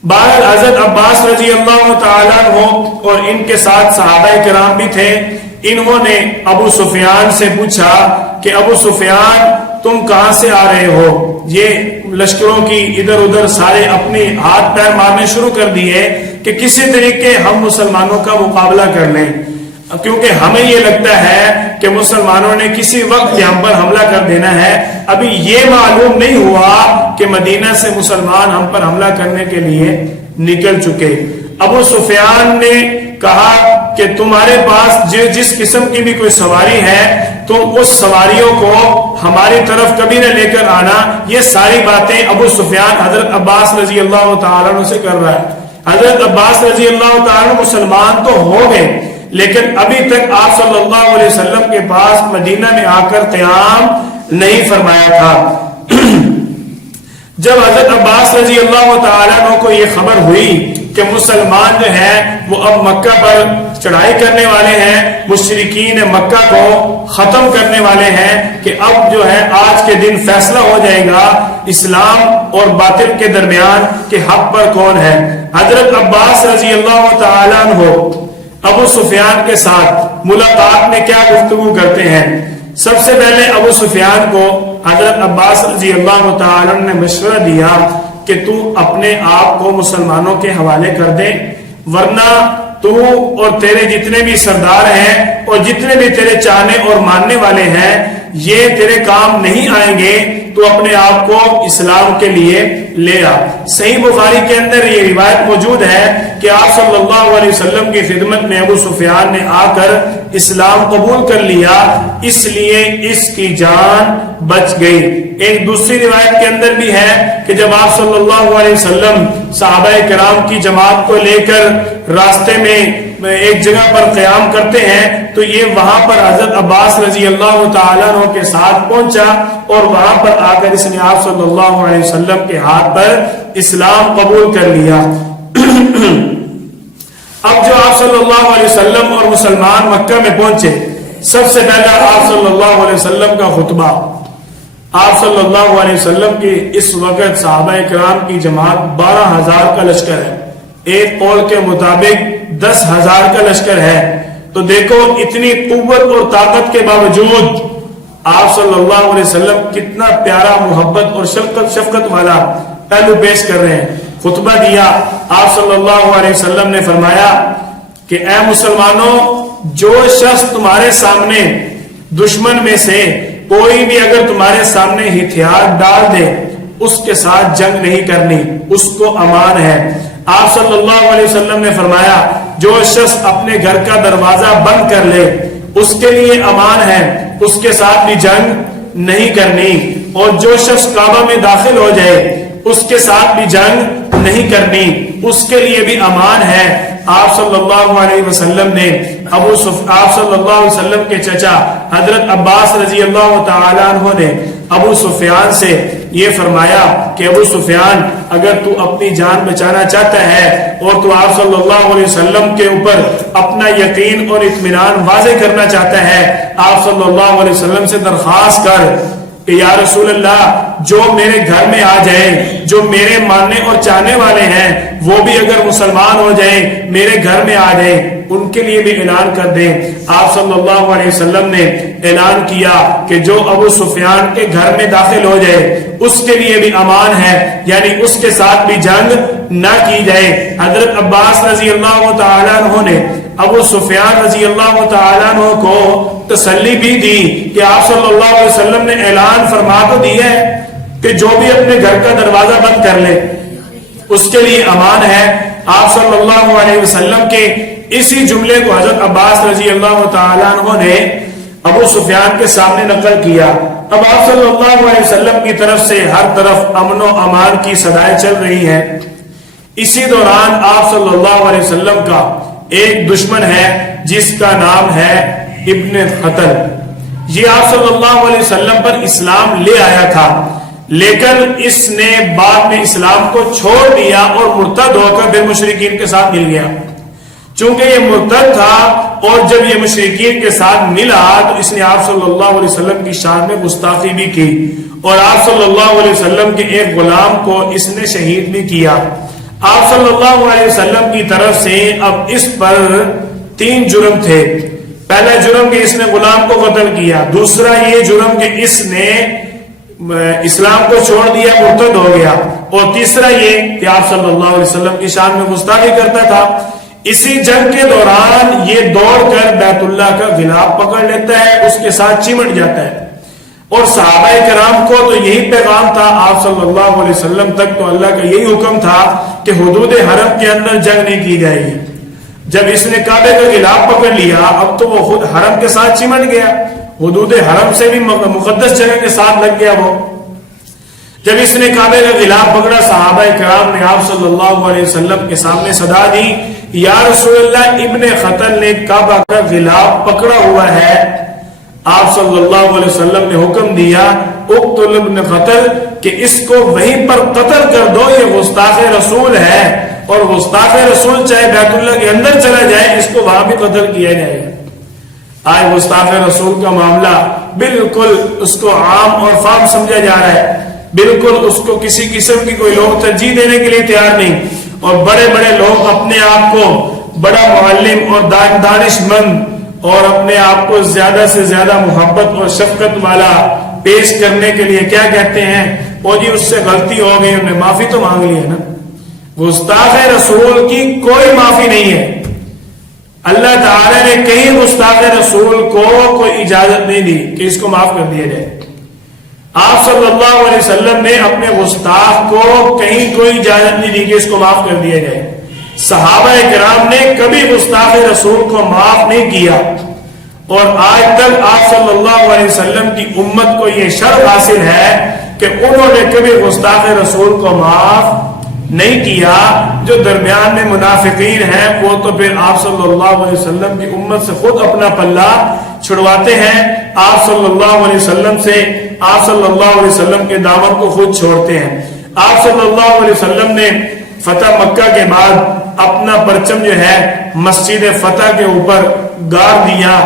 بہرحال حضرت عباس رضی اللہ تعالیٰ عنہ اور ان کے ساتھ صحابہ کرام بھی تھے، انہوں نے ابو سفیان سے پوچھا کہ ابو سفیان تم کہاں سے آ رہے ہو؟ یہ لشکروں کی ادھر ادھر سارے اپنے ہاتھ پیر مارنے شروع کر دیے کہ کسی طریقے ہم مسلمانوں کا مقابلہ کر لیں، کیونکہ ہمیں یہ لگتا ہے کہ مسلمانوں نے کسی وقت ہم پر حملہ کر دینا ہے۔ ابھی یہ معلوم نہیں ہوا کہ مدینہ سے مسلمان ہم پر حملہ کرنے کے لیے نکل چکے۔ ابو سفیان نے کہا کہ تمہارے پاس جس قسم کی بھی کوئی سواری ہے تم اس سواریوں کو ہماری طرف کبھی نہ لے کر آنا۔ یہ ساری باتیں ابو سفیان حضرت عباس رضی اللہ تعالیٰ عنہ سے کر رہا ہے۔ حضرت عباس رضی اللہ تعالیٰ عنہ مسلمان تو ہو گئے، لیکن ابھی تک آپ صلی اللہ علیہ وسلم کے پاس مدینہ میں آ کر قیام نہیں فرمایا تھا۔ جب حضرت عباس رضی اللہ تعالیٰ عنہ کو یہ خبر ہوئی کہ مسلمان جو ہے وہ اب مکہ پر چڑھائی کرنے والے ہیں، مشرکین مکہ کو ختم کرنے والے ہیں، کہ اب جو ہے آج کے دن فیصلہ ہو جائے گا اسلام اور باطل کے درمیان کہ حق پر کون ہے، حضرت عباس رضی اللہ تعالیٰ عنہ ابو سفیان کے ساتھ ملاقات میں کیا گفتگو کرتے ہیں؟ سب سے پہلے ابو سفیان کو حضرت عباس رضی اللہ تعالیٰ عنہ نے مشورہ دیا کہ تو اپنے آپ کو مسلمانوں کے حوالے کر دے، ورنہ تو اور تیرے جتنے بھی سردار ہیں اور جتنے بھی تیرے چاہنے اور ماننے والے ہیں یہ تیرے کام نہیں آئیں گے، تو اپنے آپ کو اسلام کے لیے لیا۔ صحیح بخاری کے اندر یہ روایت موجود ہے کہ آپ صلی اللہ علیہ وسلم کی خدمت میں ابو سفیان نے آ کر اسلام قبول کر لیا، اس لیے اس کی جان بچ گئی۔ ایک دوسری روایت کے اندر بھی ہے کہ جب آپ صلی اللہ علیہ وسلم صحابہ کرام کی جماعت کو لے کر راستے میں ایک جگہ پر قیام کرتے ہیں تو یہ وہاں پر حضرت عباس رضی اللہ تعالیٰ عنہ کے ساتھ پہنچا اور وہاں پر آ کر اس نے آپ صلی اللہ علیہ وسلم کے ہاتھ پر اسلام قبول کر لیا۔ اب جو آپ صلی اللہ علیہ وسلم اور مسلمان مکہ میں پہنچے، سب سے پہلا آپ صلی اللہ علیہ وسلم کا خطبہ۔ آپ صلی اللہ علیہ وسلم کی اس وقت صحابہ کرام کی جماعت 12,000 کا لشکر ہے، ایک قول کے مطابق 10,000 کا لشکر ہے۔ تو دیکھو اتنی قوت اور طاقت کے باوجود آپ صلی اللہ علیہ وسلم کتنا پیارا، محبت اور شفقت والا پہلو پیش کر رہے ہیں۔ خطبہ دیا، آپ صلی اللہ علیہ وسلم نے فرمایا کہ اے مسلمانوں، جو شخص تمہارے سامنے دشمن میں سے کوئی بھی اگر تمہارے سامنے ہتھیار ڈال دے، اس کے ساتھ جنگ نہیں کرنی، اس کو امان ہے۔ آپ صلی اللہ علیہ وسلم نے فرمایا جو شخص اپنے گھر کا دروازہ بند کر لے اس کے لیے امان ہے، اس کے ساتھ بھی جنگ نہیں کرنی، اور جو شخص کعبہ میں داخل ہو جائے اس کے ساتھ بھی جنگ نہیں کرنی، اس کے لیے بھی امان ہے۔ آپ صلی اللہ علیہ وسلم نے آپ صلی اللہ علیہ وسلم کے چچا حضرت عباس رضی اللہ تعالیٰ عنہ نے ابو سفیان سے یہ فرمایا کہ ابو سفیان، اگر تو اپنی جان بچانا چاہتا ہے اور تو آپ صلی اللہ علیہ وسلم کے اوپر اپنا یقین اور اطمینان واضح کرنا چاہتا ہے، آپ صلی اللہ علیہ وسلم سے درخواست کر کہ یا رسول اللہ، جو میرے گھر میں آ جائیں، جو میرے ماننے اور چاہنے والے ہیں، وہ بھی اگر مسلمان ہو جائیں، میرے گھر میں آ جائیں، ان کے لیے بھی اعلان کر دیں۔ آپ صلی اللہ علیہ وسلم نے اعلان کیا کہ جو ابو سفیان کے گھر میں داخل ہو جائے اس کے لیے بھی امان ہے، یعنی اس کے ساتھ بھی جنگ نہ کی جائے۔ حضرت عباس رضی اللہ تعالیٰ عنہ نے ابو سفیان رضی اللہ تعالیٰ عنہ کو تسلی بھی دی کہ آپ صلی اللہ علیہ وسلم نے اعلان فرما تو دیا ہے کہ جو بھی اپنے گھر کا دروازہ بند کر لے اس کے لیے امان ہے۔ آپ صلی اللہ علیہ وسلم کے اسی جملے کو حضرت عباس رضی اللہ تعالیٰ عنہ نے ابو سفیان کے سامنے نقل کیا۔ اب آپ صلی اللہ علیہ وسلم کی طرف سے ہر طرف امن و امان کی صدائیں چل رہی ہیں۔ اسی دوران آپ صلی اللہ علیہ وسلم کا ایک دشمن ہے جس کا نام ہے ابن خطل، یہ آپ صلی اللہ علیہ وسلم پر اسلام لے آیا تھا، لیکن اس نے بعد میں اسلام کو چھوڑ دیا اور مرتد ہو کر پھر مشرکین کے ساتھ مل گیا۔ چونکہ یہ مرتد تھا اور جب یہ مشرکین کے ساتھ ملا تو اس نے آپ صلی اللہ علیہ وسلم کی شان میں گستاخی بھی کی اور آپ صلی اللہ علیہ وسلم کے ایک غلام کو اس نے شہید بھی کیا۔ آپ صلی اللہ علیہ وسلم کی طرف سے اب اس پر 3 جرم تھے۔ پہلا جرم کہ اس نے غلام کو قتل کیا، دوسرا یہ جرم کہ اس نے اسلام کو چھوڑ دیا، مرتد ہو گیا، اور تیسرا یہ کہ آپ صلی اللہ علیہ وسلم کی شان میں گستاخی کرتا تھا۔ اسی جنگ کے دوران یہ دوڑ کر بیت اللہ کا غلاف پکڑ لیتا ہے، اس کے ساتھ چمٹ جاتا ہے، اور صحابہ کرام کو تو یہی پیغام تھا، آپ صلی اللہ علیہ وسلم تک تو اللہ کا یہی حکم تھا کہ حدود حرم کے اندر جنگ نہیں کی جائے گی۔ جب اس نے کعبے کا غلاف پکڑ لیا اب تو وہ خود حرم کے ساتھ چمٹ گیا، حدود حرم سے بھی مقدس جگہ کے ساتھ لگ گیا۔ وہ جب اس نے کعبے کا غلاف پکڑا، صحابہ کرام نے آپ صلی اللہ علیہ وسلم کے سامنے صدا دی، یا رسول اللہ، ابن خطل نے کعبہ کا غلاف پکڑا ہوا ہے۔ آپ صلی اللہ علیہ وسلم نے حکم دیا، اقتل ابن خطل، کہ اس کو وہیں پر قتل کر دو، یہ گستاخ رسول ہے، اور گستاخ رسول چاہے بیت اللہ کے اندر چلا جائے اس کو وہاں بھی قتل کیا جائے گا۔ آج گستاخ رسول کا معاملہ بالکل اس کو عام اور فام سمجھا جا رہا ہے، بالکل اس کو کسی قسم کی کوئی لوگ ترجیح دینے کے لیے تیار نہیں، اور بڑے بڑے لوگ اپنے آپ کو بڑا معلم اور دانش مند اور اپنے آپ کو زیادہ سے زیادہ محبت اور شفقت والا پیش کرنے کے لیے کیا کہتے ہیں، اور جی اس سے غلطی ہو گئی، انہیں معافی تو مانگ لی ہے نا۔ گستاخ رسول کی کوئی معافی نہیں ہے، اللہ تعالی نے کہیں گستاخ رسول کو کوئی اجازت نہیں دی کہ اس کو معاف کر دیا جائے۔ آپ صلی اللہ علیہ وسلم نے اپنے گستاخ کو کہیں کوئی اجازت نہیں دی کہ اس کو معاف کر دیا جائے. صحابہ کرام نے کبھی گستاخ رسول کو معاف نہیں کیا، اور آج تک آپ صلی اللہ علیہ وسلم کی امت کو یہ شرف حاصل ہے کہ انہوں نے کبھی گستاخ رسول کو معاف نہیں کیا. جو درمیان میں منافقین ہیں وہ تو پھر آپ صلی اللہ علیہ وسلم کی امت سے خود اپنا پلہ چھڑواتے ہیں، آپ صلی اللہ علیہ وسلم سے، آپ صلی اللہ علیہ وسلم کے دامن کو خود چھوڑتے ہیں. آپ صلی اللہ علیہ وسلم نے فتح مکہ کے بعد اپنا پرچم جو ہے مسجد فتح کے اوپر گاڑ دیا.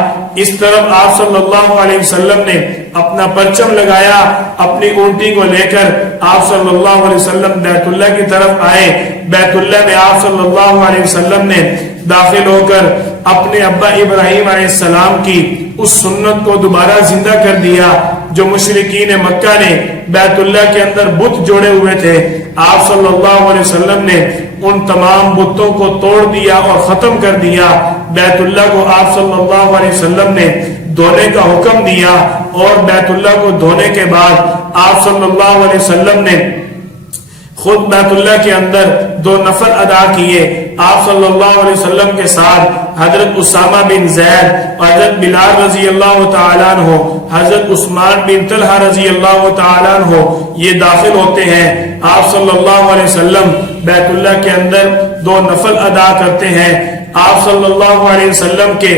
اس طرف آپ صلی اللہ علیہ وسلم نے اپنا پرچم لگایا، اپنی اونٹی کو لے کر آپ صلی اللہ علیہ وسلم بیت اللہ کی طرف آئے. بیت اللہ میں آپ صلی اللہ علیہ وسلم نے داخل ہو کر اپنے ابا ابراہیم علیہ السلام کی اس سنت کو دوبارہ زندہ کر دیا جو مشرکین مکہ نے بیت اللہ کے اندر بت جوڑے ہوئے تھے. آپ صلی اللہ علیہ وسلم نے ان تمام بتوں کو توڑ دیا اور ختم کر دیا. بیت اللہ کو آپ صلی اللہ علیہ وسلم نے دھونے کا حکم دیا، اور بیت اللہ کو دھونے کے بعد آپ صلی اللہ علیہ وسلم نے خود بیت اللہ کے اندر 2 نفل ادا کیے. آپ صلی اللہ علیہ وسلم کے ساتھ حضرت اسامہ بن زید، حضرت بلال رضی اللہ تعالیٰ عنہ، حضرت عثمان بن طلحہ رضی اللہ تعالیٰ عنہ یہ داخل ہوتے ہیں. آپ صلی اللہ علیہ وسلم بیت اللہ کے اندر 2 نفل ادا کرتے ہیں. آپ صلی اللہ علیہ وسلم کے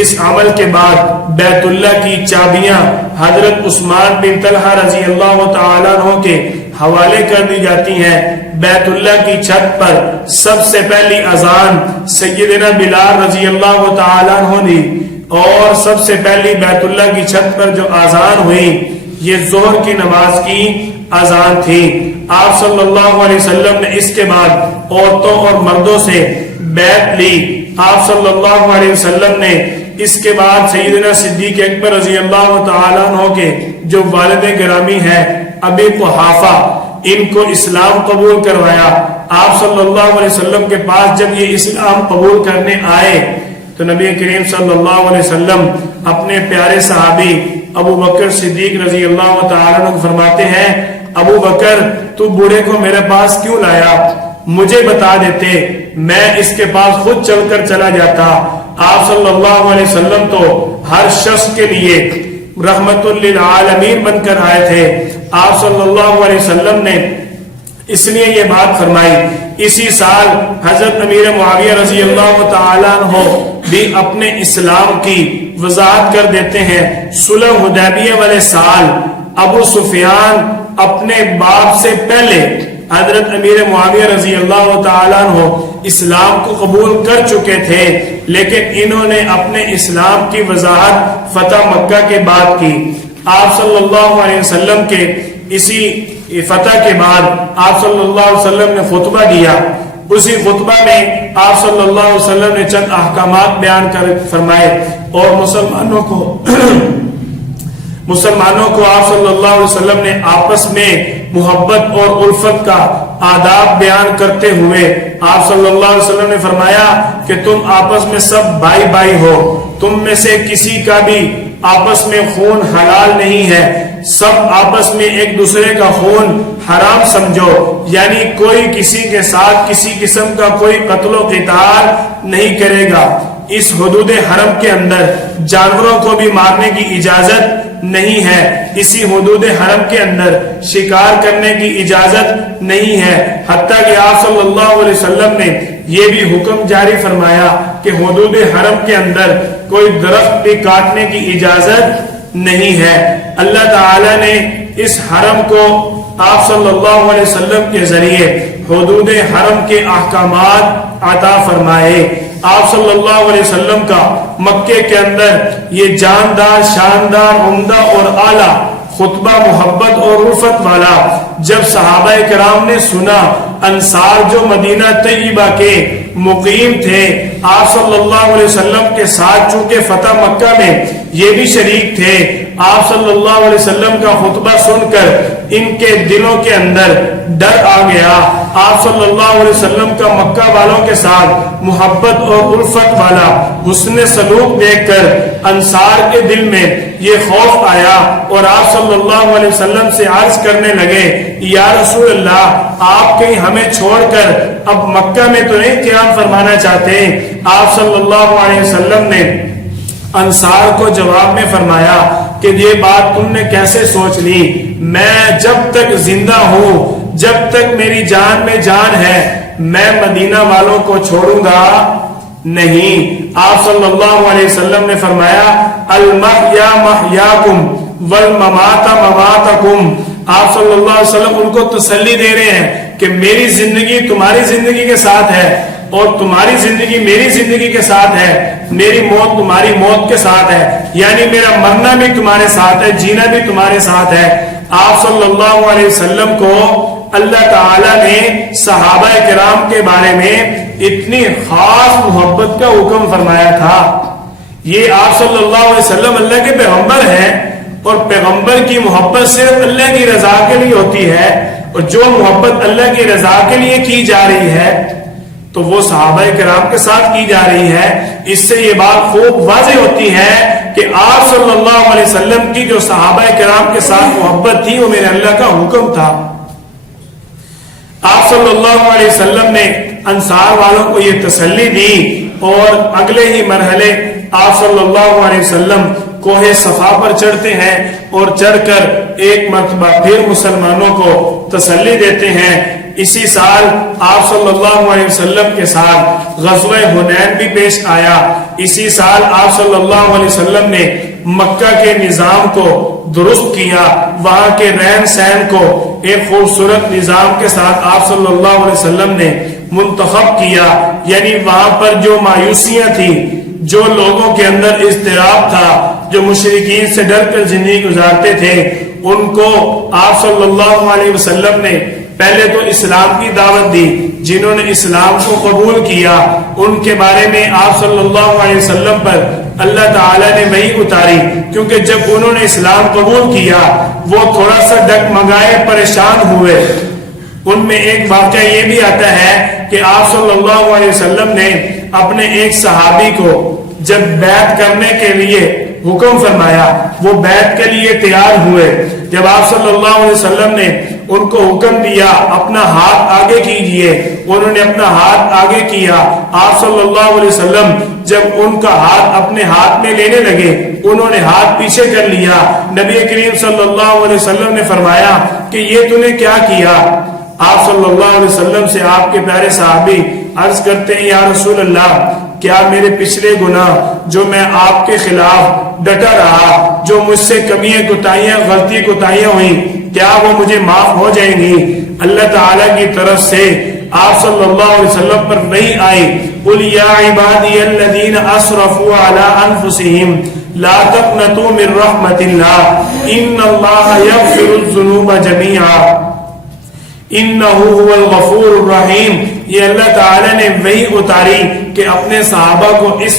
اس عمل کے بعد بیت اللہ کی چابیاں حضرت عثمان بن طلحہ رضی اللہ تعالیٰ عنہ کے حوالے کر دی جاتی ہیں. بیت اللہ کی چھت پر سب سے پہلی اذان سیدنا بلال رضی اللہ تعالیٰ عنہ نے، اور سب سے پہلی بیت اللہ کی چھت پر جو اذان ہوئی یہ ظہر کی نماز کی اذان تھی. آپ صلی اللہ علیہ وسلم نے اس کے بعد عورتوں اور مردوں سے بیعت لی. آپ صلی اللہ علیہ وسلم نے اس کے بعد سیدنا صدیق اکبر رضی اللہ تعالیٰ عنہ کے جو والد گرامی ہیں ابی قحافہ، ان کو اسلام قبول کروایا. آپ صلی اللہ علیہ وسلم کے پاس جب یہ اسلام قبول کرنے آئے تو نبی کریم صلی اللہ علیہ وسلم اپنے پیارے صحابی ابو بکر صدیق رضی اللہ تعالیٰ عنہ فرماتے ہیں، ابو بکر تو بوڑھے کو میرے پاس کیوں لایا؟ مجھے بتا دیتے، میں اس کے پاس خود چل کر چلا جاتا. آپ صلی اللہ علیہ وسلم تو ہر شخص کے لیے رحمت للعالمین بن کر آئے تھے. آپ صلی اللہ علیہ وسلم نے اس لیے یہ بات فرمائی. اسی سال حضرت امیر معاویہ رضی اللہ تعالیٰ عنہ بھی اپنے اسلام کی وضاحت کر دیتے ہیں. صلح حدیبیہ والے سال ابو سفیان اپنے باپ سے پہلے حضرت امیر معاویہ رضی اللہ تعالیٰ عنہ اسلام کو قبول کر چکے تھے، لیکن انہوں نے اپنے اسلام کی وضاحت فتح مکہ کے بعد کی. آپ صلی اللہ علیہ وسلم کے اسی فتح کے بعد آپ صلی اللہ علیہ وسلم نے خطبہ دیا. اسی خطبہ میں آپ صلی اللہ علیہ وسلم نے چند احکامات بیان کر فرمائے، اور مسلمانوں کو آپ صلی اللہ علیہ وسلم نے آپس میں محبت اور الفت کا آداب بیان کرتے ہوئے آپ صلی اللہ علیہ وسلم نے فرمایا کہ تم آپس میں سب بھائی بھائی ہو، تم میں سے کسی کا بھی آپس میں خون حلال نہیں ہے، سب آپس میں ایک دوسرے کا خون حرام سمجھو، یعنی کوئی کسی کے ساتھ کسی قسم کا کوئی قتل و قتال نہیں کرے گا. اس حدود حرم کے اندر جانوروں کو بھی مارنے کی اجازت نہیں ہے، اسی حدود حرم کے اندر شکار کرنے کی اجازت نہیں ہے. حتیٰ کہ آپ صلی اللہ علیہ وسلم نے یہ بھی حکم جاری فرمایا کہ حدود حرم کے اندر کوئی درخت بھی کاٹنے کی اجازت نہیں ہے. اللہ تعالی نے اس حرم کو آپ صلی اللہ علیہ وسلم کے ذریعے حدود حرم کے احکامات عطا فرمائے. آپ صلی اللہ علیہ وسلم کا مکے کے اندر یہ جاندار، شاندار، عمدہ اور اعلیٰ خطبہ محبت اور رفت والا جب صحابہ کرام نے سنا، انصار جو مدینہ طیبہ کے مقیم تھے آپ صلی اللہ علیہ وسلم کے ساتھ چونکہ فتح مکہ میں یہ بھی شریک تھے، آپ صلی اللہ علیہ وسلم کا خطبہ سن کر ان کے دلوں کے اندر ڈر آ گیا۔ آپ صلی اللہ علیہ وسلم کا مکہ والوں کے ساتھ محبت اور الفت والا حسن سلوک دیکھ کر انصار کے دل میں یہ خوف آیا اور آپ صلی اللہ علیہ وسلم سے عرض کرنے لگے، یا رسول اللہ، آپ کہیں ہمیں چھوڑ کر اب مکہ میں تو نہیں قیام فرمانا چاہتے؟ آپ صلی اللہ علیہ وسلم نے انصار کو جواب میں فرمایا کہ یہ بات تم نے کیسے سوچ لی؟ میں جب تک زندہ ہوں، جب تک میری جان میں جان ہے، میں مدینہ والوں کو چھوڑوں گا نہیں۔ آپ صلی اللہ علیہ وسلم نے فرمایا، المحیا محیاکم والممات مماتکم۔ آپ صلی اللہ علیہ وسلم ان کو تسلی دے رہے ہیں کہ میری زندگی تمہاری زندگی کے ساتھ ہے اور تمہاری زندگی میری زندگی کے ساتھ ہے، میری موت تمہاری موت کے ساتھ ہے، یعنی میرا مرنا بھی تمہارے ساتھ ہے، جینا بھی تمہارے ساتھ ہے۔ آپ صلی اللہ علیہ وسلم کو اللہ تعالیٰ نے صحابہ کرام کے بارے میں اتنی خاص محبت کا حکم فرمایا تھا۔ یہ آپ صلی اللہ علیہ وسلم اللہ کے پیغمبر ہیں اور پیغمبر کی محبت صرف اللہ کی رضا کے لیے ہوتی ہے، اور جو محبت اللہ کی رضا کے لیے کی جا رہی ہے تو وہ صحابہ کرام کے ساتھ کی جا رہی ہے۔ اس سے یہ بات خوب واضح ہوتی ہے کہ آپ صلی اللہ علیہ وسلم کی جو صحابہ کرام کے ساتھ محبت تھی وہ میرے اللہ کا حکم تھا۔ آپ صلی اللہ علیہ وسلم نے انصار والوں کو یہ تسلی دی اور اگلے ہی مرحلے آپ صلی اللہ علیہ وسلم کوہ صفا پر چڑھتے ہیں اور چڑھ کر ایک مرتبہ پھر مسلمانوں کو تسلی دیتے ہیں۔ اسی سال آپ صلی اللہ علیہ وسلم کے ساتھ غزوہ حنین بھی پیش آیا۔ اسی سال آپ صلی اللہ علیہ وسلم نے مکہ کے نظام کو درست کیا، وہاں کے رہن سہن کو ایک خوبصورت نظام کے ساتھ آپ صلی اللہ علیہ وسلم نے منتخب کیا، یعنی وہاں پر جو مایوسیاں تھیں، جو لوگوں کے اندر اضطراب تھا، جو مشرکین سے ڈر کر زندگی گزارتے تھے، ان کو آپ صلی اللہ علیہ وسلم نے پہلے تو اسلام کی دعوت دی۔ جنہوں نے اسلام کو قبول کیا ان کے بارے میں آپ صلی اللہ علیہ وسلم پر اللہ تعالیٰ نے وحی اتاری، کیونکہ جب انہوں نے اسلام قبول کیا وہ تھوڑا سا ڈگمگائے، پریشان ہوئے۔ ان میں ایک واقعہ یہ بھی آتا ہے کہ آپ صلی اللہ علیہ وسلم نے اپنے ایک صحابی کو جب بیعت کرنے کے لیے حکم فرمایا، وہ بیعت کے لیے تیار ہوئے۔ جب آپ صلی اللہ علیہ وسلم نے ان کو حکم دیا اپنا ہاتھ آگے کیجئے، انہوں نے اپنا ہاتھ آگے کیا۔ آپ صلی اللہ علیہ وسلم جب ان کا ہاتھ اپنے ہاتھ میں لینے لگے، انہوں نے ہاتھ پیچھے کر لیا۔ نبی کریم صلی اللہ علیہ وسلم نے فرمایا کہ یہ تو نے کیا کیا؟ آپ صلی اللہ علیہ وسلم سے آپ کے پیارے صحابی عرض کرتے ہیں، یا رسول اللہ، کیا میرے پچھلے گناہ جو میں آپ کے خلاف ڈٹا رہا، جو مجھ سے کمیاں کوتاہیاں غلطی کوتاہیاں ہوئیں، کیا وہ مجھے معاف ہو جائیں گی؟ اللہ تعالیٰ کی طرف سے آپ صلی اللہ علیہ وسلم پر نہیں آئی، قُلْ يَا عِبَادِيَ الَّذِينَ أَسْرَفُوا عَلَىٰ أَنفُسِهِمْ لَا تَقْنَطُوا مِن رَحْمَةِ اللَّهِ إِنَّ اللَّهَ يَغْفِرُ الذُّنُوبَ جَمِيعًا انہو هو الغفور الرحیم۔ یہ اللہ تعالیٰ نے وحی اتاری کہ اپنے صحابہ کو اس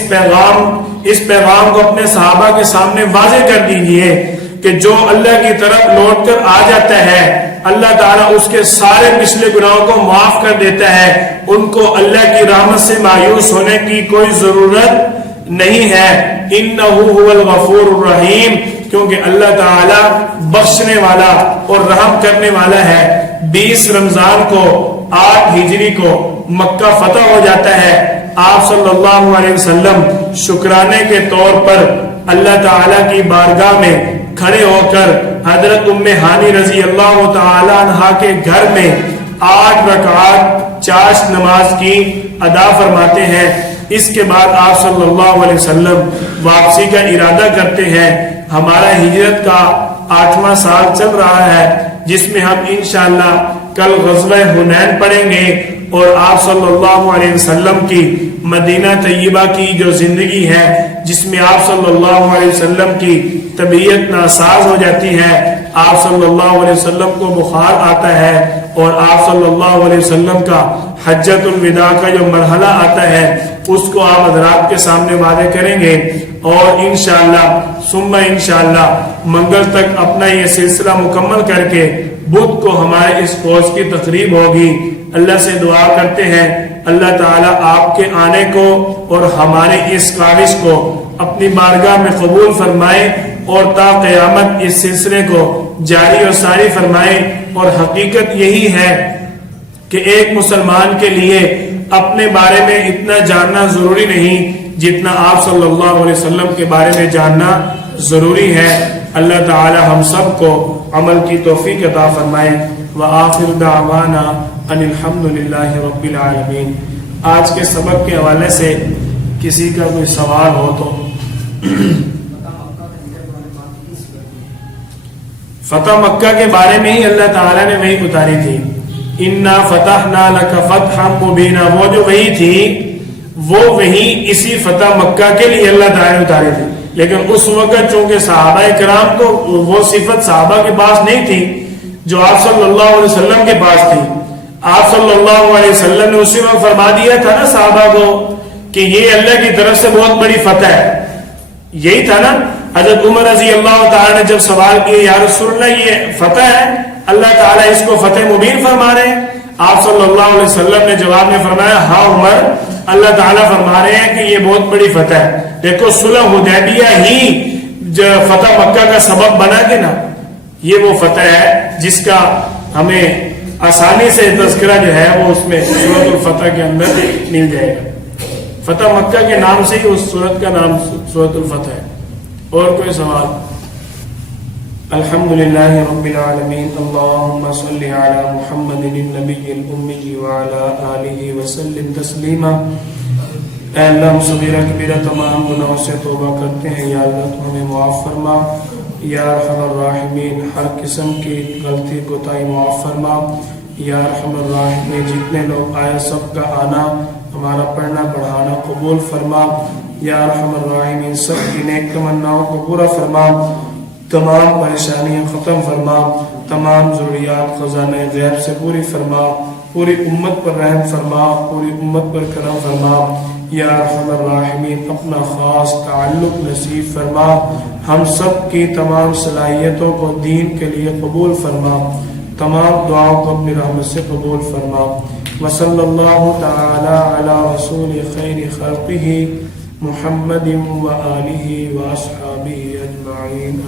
پیغام کو اپنے صحابہ کے سامنے واضح کر دیجئے کہ جو اللہ کی طرف لوٹ کر آ جاتا ہے، اللہ تعالیٰ اس کے سارے پچھلے گناہوں کو معاف کر دیتا ہے۔ ان کو اللہ کی رحمت سے مایوس ہونے کی کوئی ضرورت نہیں ہے۔ انہو هو الغفور الرحیم، کیونکہ اللہ تعالیٰ بخشنے والا اور رحم کرنے والا ہے۔ 20 رمضان کو 8 ہجری کو مکہ فتح ہو جاتا ہے۔ آپ صلی اللہ علیہ وسلم شکرانے کے طور پر اللہ تعالیٰ کی بارگاہ میں کھڑے ہو کر حضرت ام ہانی رضی اللہ تعالیٰ عنہا کے گھر میں 8 رکعات چاشت نماز کی ادا فرماتے ہیں۔ اس کے بعد آپ صلی اللہ علیہ وسلم واپسی کا ارادہ کرتے ہیں۔ ہمارا ہجرت کا 8واں سال چل رہا ہے، جس میں ہم انشاءاللہ کل غزوہ حنین پڑھیں گے اور آپ صلی اللہ علیہ وسلم کی مدینہ طیبہ کی جو زندگی ہے، جس میں آپ صلی اللہ علیہ وسلم کی طبیعت ناساز ہو جاتی ہے، آپ صلی اللہ علیہ وسلم کو بخار آتا ہے اور آپ صلی اللہ علیہ وسلم کا حجت الوداع کا جو مرحلہ آتا ہے، اس کو آپ حضرات کے سامنے وعدے کریں گے، اور انشاءاللہ ثم انشاءاللہ منگل تک اپنا یہ سلسلہ مکمل کر کے بدھ کو ہمارے اس کورس کی تقریب ہوگی۔ اللہ سے دعا کرتے ہیں اللہ تعالیٰ آپ کے آنے کو اور ہمارے اس کاوش کو اپنی بارگاہ میں قبول فرمائے، اور تا قیامت اس سلسلے کو جاری اور ساری فرمائے۔ اور حقیقت یہی ہے کہ ایک مسلمان کے لیے اپنے بارے میں اتنا جاننا ضروری نہیں جتنا آپ صلی اللہ علیہ وسلم کے بارے میں جاننا ضروری ہے۔ اللہ تعالی ہم سب کو عمل کی توفیق عطا فرمائے۔ وآخر دعوانا ان الحمدللہ رب العالمین۔ آج کے سبق کے حوالے سے کسی کا کوئی سوال ہو تو۔ فتح مکہ کے بارے میں ہی اللہ تعالیٰ نے وحی اتاری تھی، انا فتحنا لک فتحا مبینا، وہ جو وحی تھی وہ وحی اسی فتح مکہ کے لیے اللہ تعالیٰ نے اتاری تھی، لیکن اس وقت چونکہ صحابہ کرام کو وہ صفت صحابہ کے پاس نہیں تھی جو آپ صلی اللہ علیہ وسلم کے پاس تھی۔ آپ صلی اللہ علیہ وسلم نے اسی وقت فرما دیا تھا نا صحابہ کو کہ یہ اللہ کی طرف سے بہت بڑی فتح ہے، یہی تھا نا۔ حضرت عمر رضی اللہ تعالیٰ نے جب سوال کیا یا رسول اللہ یہ فتح ہے، اللہ تعالیٰ اس کو فتح مبین فرما رہے ہیں، آپ صلی اللہ علیہ وسلم نے جواب میں فرمایا ہاں عمر، اللہ تعالیٰ فرما رہے ہیں کہ یہ بہت بڑی فتح ہے۔ دیکھو صلح حدیبیہ ہی جو فتح مکہ کا سبب بنا کہ نا، یہ وہ فتح ہے جس کا ہمیں آسانی سے تذکرہ جو ہے وہ اس میں سورۃ الفتح کے اندر مل جائے گا۔ فتح مکہ کے نام سے ہی اس سورت کا نام سورۃ الفتح ہے۔ اور کوئی سوال؟ الحمدللہ رب العالمین، اللہم صلی علی محمد النبی الامی وعلی آلہ وسلم تسلیما۔ اے اللہ ہم صغیرہ کبیرہ تمام گناہوں سے توبہ کرتے ہیں، یا اللہ تو ہمیں معاف فرما، یا ارحم الراحمین ہر قسم کی غلطی کوتاہی معاف فرما، یا ارحم الراحمین جتنے لوگ آئے سب کا آنا ہمارا پڑھنا پڑھانا قبول فرما، یا ارحم الراحمین سب کی نیک تمناؤں کو پورا فرما، تمام پریشانیاں ختم فرما، تمام ضروریات خزانہ غیب سے پوری فرما، پوری امت پر رحم فرما، پوری امت پر کرم فرما، یا ارحم الراحمین اپنا خاص تعلق نصیب فرما، ہم سب کی تمام صلاحیتوں کو دین کے لیے قبول فرما، تمام دعاؤں کو اپنی رحمت سے قبول فرما۔ وصلی اللہ تعالی علی رسول خیر خلقہ محمد و آلہ و اصحابہ اجمعین۔